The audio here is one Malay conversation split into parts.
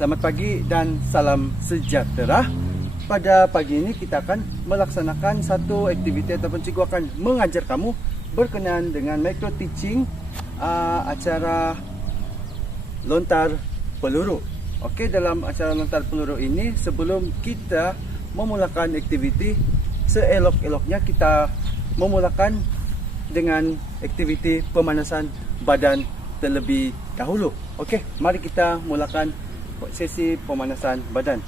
Selamat pagi dan salam sejahtera. Pada pagi ini kita akan melaksanakan satu aktiviti ataupun cikgu akan mengajar kamu berkenaan dengan micro teaching acara lontar peluru. Okey, dalam acara lontar peluru ini, sebelum kita memulakan aktiviti, seelok-eloknya kita memulakan dengan aktiviti pemanasan badan terlebih dahulu. Okey, mari kita mulakan sesi pemanasan badan.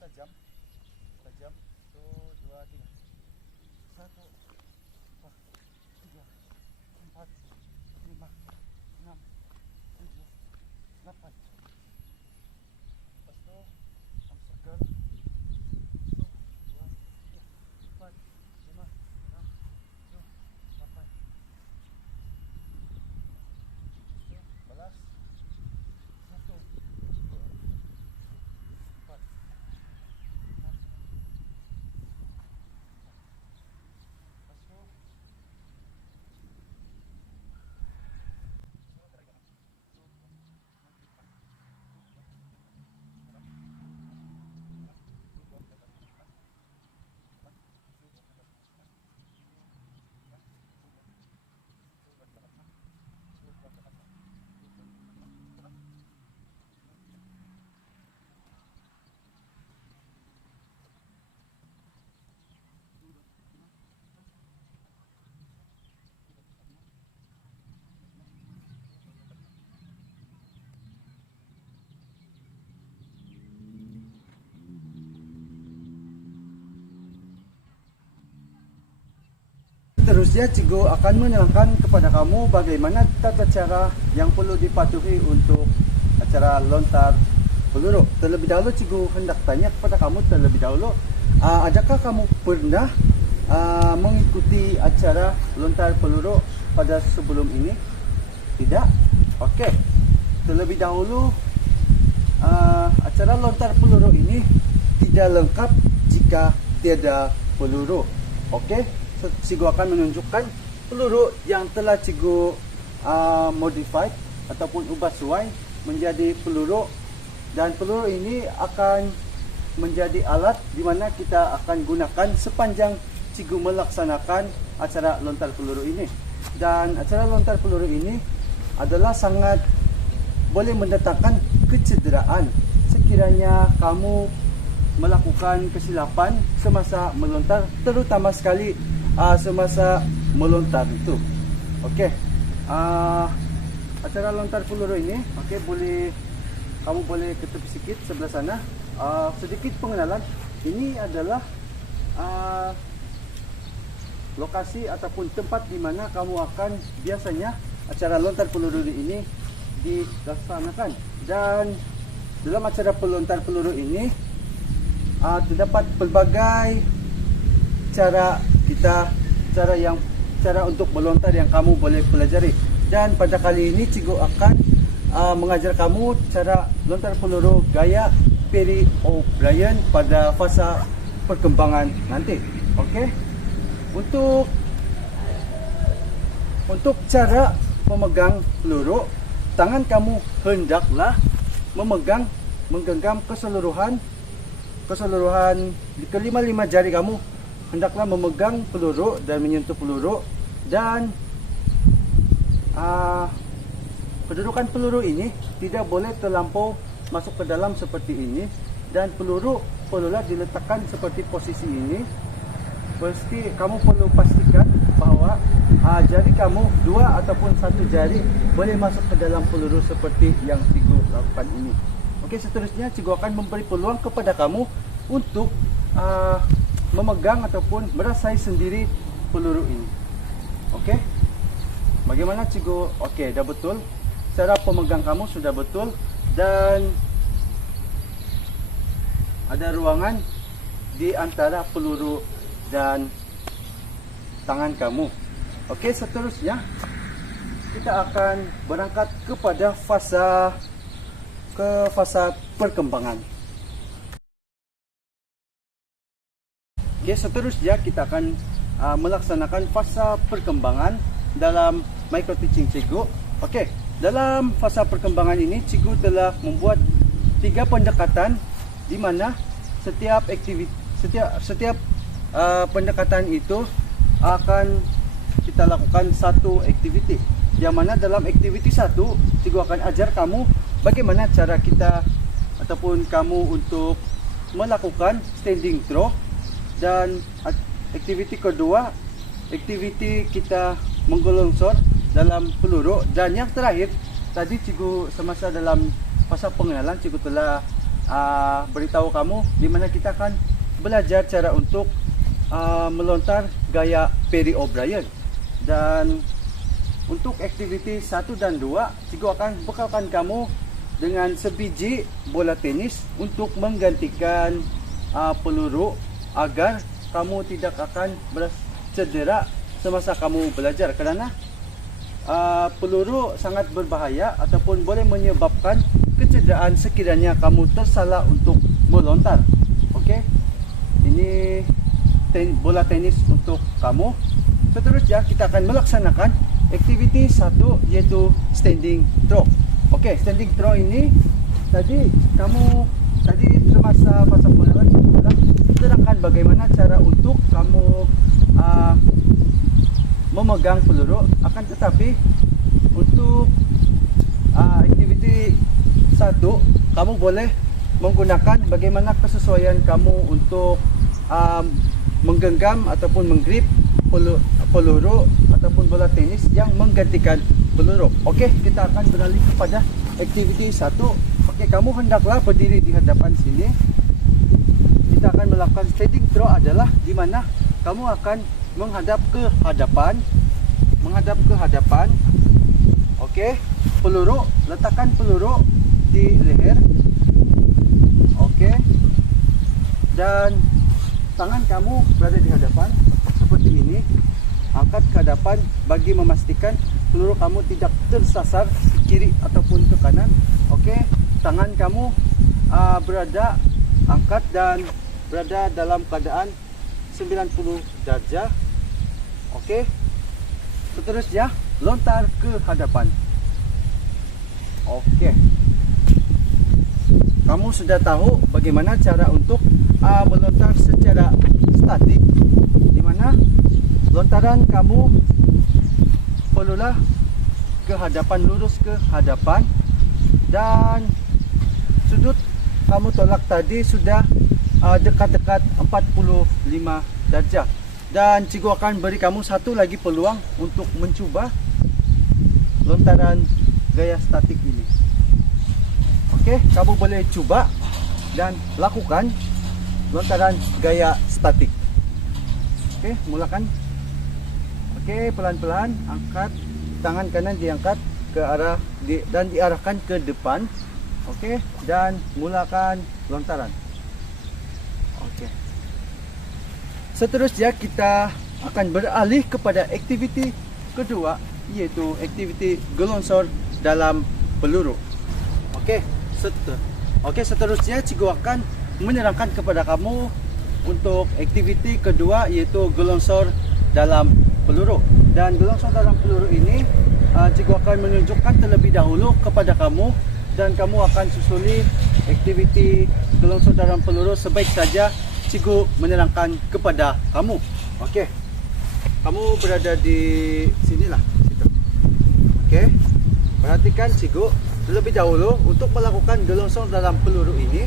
Tajam, 1, 2, 3, 1, 2, 3, 4, 5, 6, 7, 8. Lepas tu circle 1, 2, 3, 4, 5, 6, 7, 8. Balas 1, 2, 4. Seterusnya, cikgu akan menerangkan kepada kamu bagaimana tata cara yang perlu dipatuhi untuk acara lontar peluru. Terlebih dahulu, cikgu hendak tanya kepada kamu terlebih dahulu, adakah kamu pernah mengikuti acara lontar peluru pada sebelum ini? Tidak? Okey. Terlebih dahulu, acara lontar peluru ini tidak lengkap jika tiada peluru. Okey. Cikgu akan menunjukkan peluru yang telah cikgu modify ataupun ubah suai menjadi peluru, dan peluru ini akan menjadi alat di mana kita akan gunakan sepanjang cikgu melaksanakan acara lontar peluru ini. Dan acara lontar peluru ini adalah sangat boleh mendatangkan kecederaan sekiranya kamu melakukan kesilapan semasa melontar, terutama sekali semasa melontar itu. Okey. Acara lontar peluru ini, okey, kamu boleh ke tepi sikit sebelah sana. Sedikit pengenalan. Ini adalah lokasi ataupun tempat di mana kamu akan biasanya acara lontar peluru ini dilaksanakan. Dan dalam acara pelontar peluru ini terdapat pelbagai cara untuk melontar yang kamu boleh pelajari. Dan pada kali ini cikgu akan mengajar kamu cara lontar peluru gaya Perry O'Brien pada fasa perkembangan nanti. Okey. Untuk cara memegang peluru, tangan kamu hendaklah menggenggam keseluruhan kelima jari kamu hendaklah memegang peluru dan menyentuh peluru. Dan kedudukan peluru ini tidak boleh terlampau masuk ke dalam seperti ini, dan peluru perlulah diletakkan seperti posisi ini. Pasti kamu perlu pastikan bahwa jari kamu, dua ataupun satu jari boleh masuk ke dalam peluru seperti yang cikgu lakukan ini. Okey, seterusnya cikgu akan memberi peluang kepada kamu untuk memegang ataupun merasai sendiri peluru ini. Okey, bagaimana cikgu? Okey, dah betul. Cara pemegang kamu sudah betul dan ada ruangan di antara peluru dan tangan kamu. Okey, seterusnya kita akan berangkat kepada fasa perkembangan. Okey, seterusnya kita akan melaksanakan fasa perkembangan dalam micro teaching cikgu. Okey, dalam fasa perkembangan ini cikgu telah membuat 3 pendekatan di mana setiap pendekatan itu akan kita lakukan satu aktiviti. Yang mana dalam aktiviti 1, cikgu akan ajar kamu bagaimana cara kita ataupun kamu untuk melakukan standing throw. Dan aktiviti kedua, aktiviti kita menggelongsor dalam peluru. Dan yang terakhir, tadi cikgu semasa dalam fasa pengenalan cikgu telah beritahu kamu di mana kita akan belajar cara untuk melontar gaya Perry O'Brien. Dan untuk aktiviti 1 dan 2, cikgu akan bekalkan kamu dengan sebiji bola tenis untuk menggantikan peluru agar kamu tidak akan cedera semasa kamu belajar, kerana peluru sangat berbahaya ataupun boleh menyebabkan kecederaan sekiranya kamu tersalah untuk melontar. Okey, ini bola tenis untuk kamu. Seterusnya kita akan melaksanakan aktiviti 1, iaitu standing throw. Okey, standing throw ini tadi semasa fasa pengenalan telah terangkan bagaimana cara untuk kamu memegang peluru. Akan tetapi untuk aktiviti 1, kamu boleh menggunakan bagaimana kesesuaian kamu untuk menggenggam ataupun menggrip peluru ataupun bola tenis yang menggantikan peluru. Okey, kita akan beralih kepada aktiviti 1. Okey, kamu hendaklah berdiri di hadapan sini. Kita akan melakukan standing throw adalah di mana kamu akan menghadap ke hadapan. Okey, peluru, letakkan peluru di leher. Okey, dan tangan kamu berada di hadapan seperti ini. Angkat ke hadapan bagi memastikan peluru kamu tidak tersasar ke kiri ataupun ke kanan. Okey, tangan kamu angkat dan berada dalam keadaan 90 darjah. Okey, seterusnya lontar ke hadapan. Okey, kamu sudah tahu bagaimana cara untuk melontar secara statik, di mana lontaran kamu perlulah ke hadapan, lurus ke hadapan, dan sudut kamu tolak tadi sudah dekat-dekat 45 darjah. Dan cikgu akan beri kamu satu lagi peluang untuk mencuba lontaran gaya statik ini. Okey, kamu boleh cuba dan lakukan lontaran gaya statik. Okey, mulakan. Oke, pelan-pelan angkat tangan kanan, diangkat ke arah dan diarahkan ke depan. Oke, dan mulakan lontaran. Oke. Seterusnya kita akan beralih kepada aktiviti kedua, yaitu aktiviti gelongsor dalam peluru. Oke, seterusnya cikgu akan menerangkan kepada kamu untuk aktiviti kedua, yaitu gelongsor dalam peluru. Dan gelongsor dalam peluru ini cikgu akan menunjukkan terlebih dahulu kepada kamu, dan kamu akan susuli aktiviti gelongsor dalam peluru sebaik saja cikgu menerangkan kepada kamu. Oke, kamu berada di sinilah, situ. Oke, perhatikan cikgu terlebih dahulu untuk melakukan gelongsor dalam peluru ini.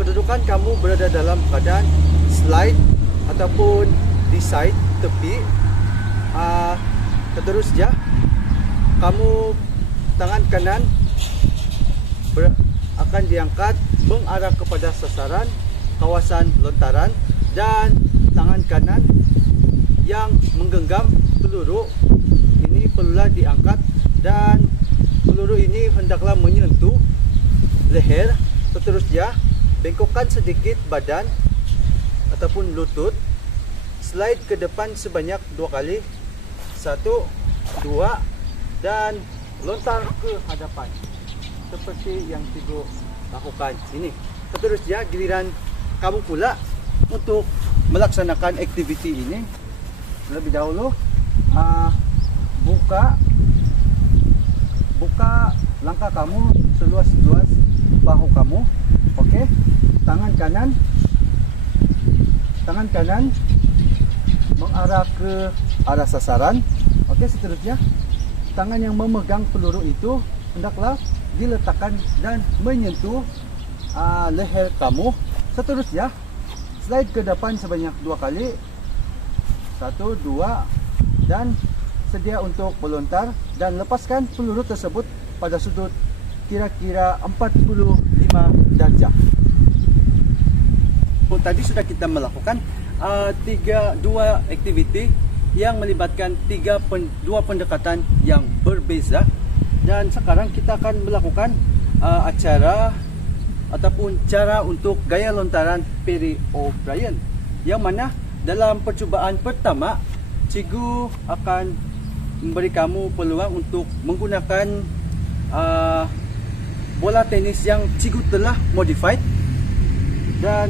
Kedudukan kamu berada dalam keadaan slide ataupun di side tepi. Seterusnya kamu tangan kanan akan diangkat mengarah kepada sasaran kawasan lontaran, dan tangan kanan yang menggenggam peluru ini perlulah diangkat, dan peluru ini hendaklah menyentuh leher. Seterusnya bengkokkan sedikit badan ataupun lutut, slide ke depan sebanyak 2 kali, 1, 2, dan lontar ke hadapan seperti yang cikgu lakukan ini. Seterusnya giliran kamu pula untuk melaksanakan aktiviti ini. Lebih dahulu buka langkah kamu seluas-luas bahu kamu. Oke, tangan kanan mengarah ke arah sasaran. Oke, seterusnya tangan yang memegang peluru itu hendaklah diletakkan dan menyentuh leher kamu. Seterusnya slide ke depan sebanyak 2 kali, 1, 2, dan sedia untuk melontar, dan lepaskan peluru tersebut pada sudut kira-kira 45 darjah. Tadi sudah kita melakukan dua aktiviti yang melibatkan dua pendekatan yang berbeza, dan sekarang kita akan melakukan acara ataupun cara untuk gaya lontaran Perry O'Brien, yang mana dalam percubaan pertama cikgu akan memberi kamu peluang untuk menggunakan bola tenis yang cikgu telah modified, dan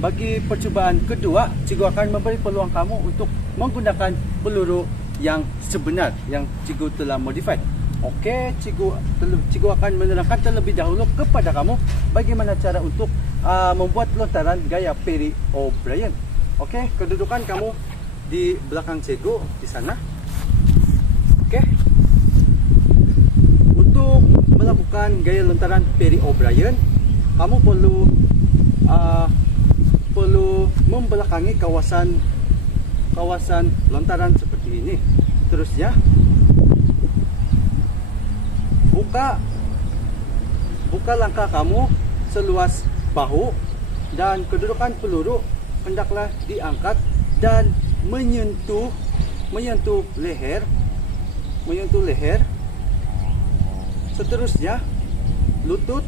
bagi percubaan kedua cikgu akan memberi peluang kamu untuk menggunakan peluru yang sebenar yang cikgu telah modified. Oke, cikgu akan menerangkan terlebih dahulu kepada kamu bagaimana cara untuk membuat lontaran gaya Perry O'Brien. Oke, kedudukan kamu di belakang cikgu di sana. Oke, untuk melakukan gaya lontaran Perry O'Brien, kamu perlu membelakangi kawasan lontaran seperti ini. Terusnya buka langkah kamu seluas bahu, dan kedudukan peluru hendaklah diangkat dan menyentuh leher. Seterusnya lutut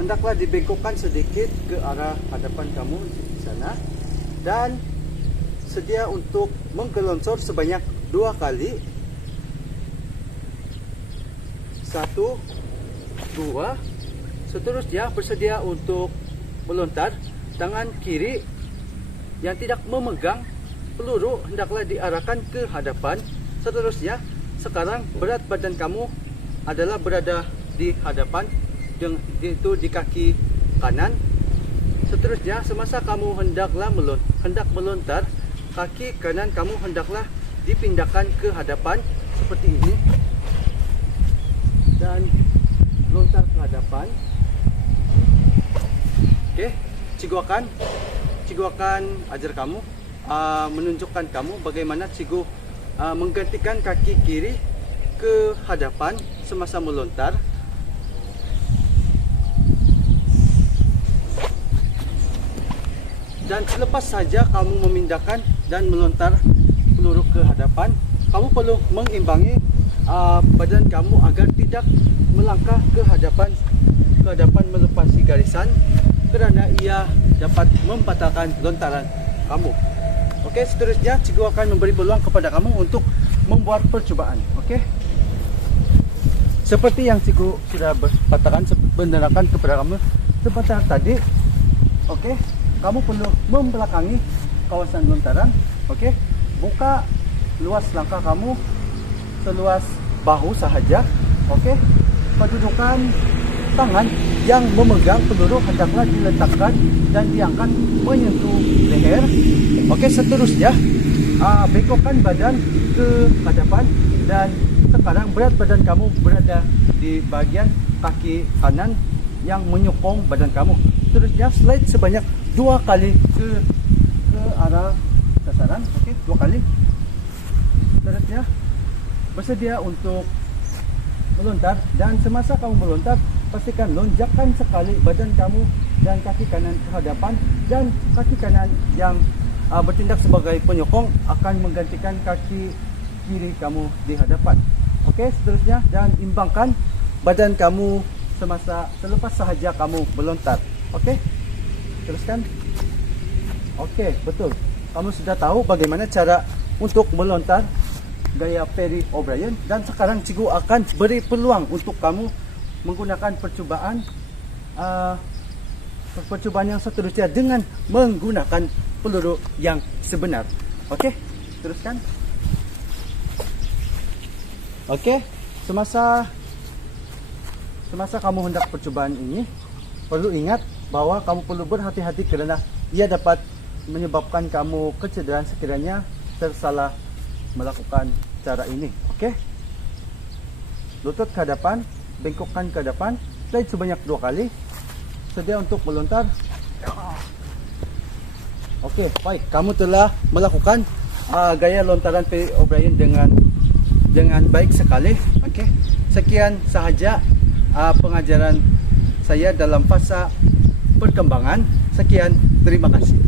hendaklah dibengkokkan sedikit ke arah hadapan kamu di sana, dan sedia untuk menggelonsor sebanyak 2 kali, 1, 2. Seterusnya bersedia untuk melontar. Tangan kiri yang tidak memegang peluru hendaklah diarahkan ke hadapan. Seterusnya sekarang berat badan kamu adalah berada di hadapan, yaitu di kaki kanan. Seterusnya semasa kamu hendak melontar, kaki kanan kamu hendaklah dipindahkan ke hadapan seperti ini, dan lontar ke hadapan. Oke, cikgu akan ajar kamu, menunjukkan kamu bagaimana cikgu menggantikan kaki kiri ke hadapan semasa melontar. Dan selepas saja kamu memindahkan dan melontar peluru ke hadapan, kamu perlu mengimbangi badan kamu agar tidak melangkah ke hadapan melepasi garisan, kerana ia dapat membatalkan lontaran kamu. Okey, seterusnya cikgu akan memberi peluang kepada kamu untuk membuat percubaan. Okey, seperti yang cikgu sudah katakan, menerangkan kepada kamu sebentar tadi. Okey, kamu perlu membelakangi kawasan lontaran. Okey, buka luas langkah kamu seluas bahu sahaja. Okey, kedudukan tangan yang memegang peluru hendaklah diletakkan dan diangkat menyentuh leher. Okey, seterusnya bengkokkan badan ke hadapan, dan sekarang berat badan kamu berada di bahagian kaki kanan yang menyokong badan kamu. Seterusnya slide sebanyak 2 kali ke arah sasaran. Okey, 2 kali. Seterusnya bersedia untuk melontar, dan semasa kamu melontar, pastikan lonjakan sekali badan kamu dan kaki kanan ke hadapan, dan kaki kanan yang bertindak sebagai penyokong akan menggantikan kaki kiri kamu di hadapan. Okey, seterusnya, dan imbangkan badan kamu selepas sahaja kamu melontar. Okey, teruskan. Okey, betul. Kamu sudah tahu bagaimana cara untuk melontar gaya Perry O'Brien, dan sekarang cikgu akan beri peluang untuk kamu menggunakan percubaan yang seterusnya dengan menggunakan peluru yang sebenar. Okey, teruskan. Okey, semasa kamu hendak percubaan ini, perlu ingat bahawa kamu perlu berhati-hati kerana ia dapat menyebabkan kamu kecederaan sekiranya tersalah melakukan cara ini. Okey, lutut ke hadapan, bengkokkan ke hadapan, slide sebanyak 2 kali, sedia untuk melontar. Okey, baik, kamu telah melakukan gaya lontaran Perry O'Brien dengan baik sekali. Okey, sekian sahaja pengajaran saya dalam fasa perkembangan. Sekian, terima kasih.